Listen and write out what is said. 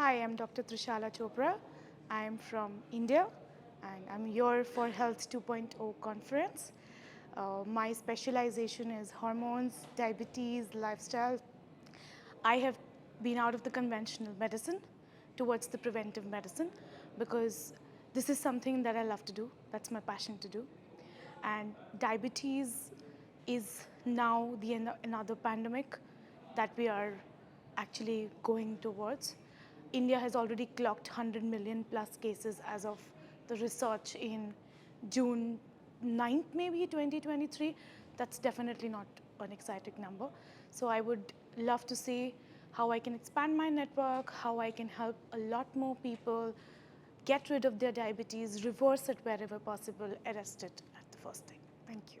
Hi, I'm Dr. Trishala Chopra. I'm from India and I'm here for Health 2.0 conference. My specialization is hormones, diabetes, lifestyle. I have been out of the conventional medicine towards the preventive medicine because this is something that I love to do. That's my passion to do. And diabetes is now another pandemic that we are actually going towards. India has already clocked 100 million plus cases as of the research in June 9th, maybe 2023. That's definitely not an exciting number. So I would love to see how I can expand my network, how I can help a lot more people get rid of their diabetes, reverse it wherever possible, arrest it at the first thing. Thank you.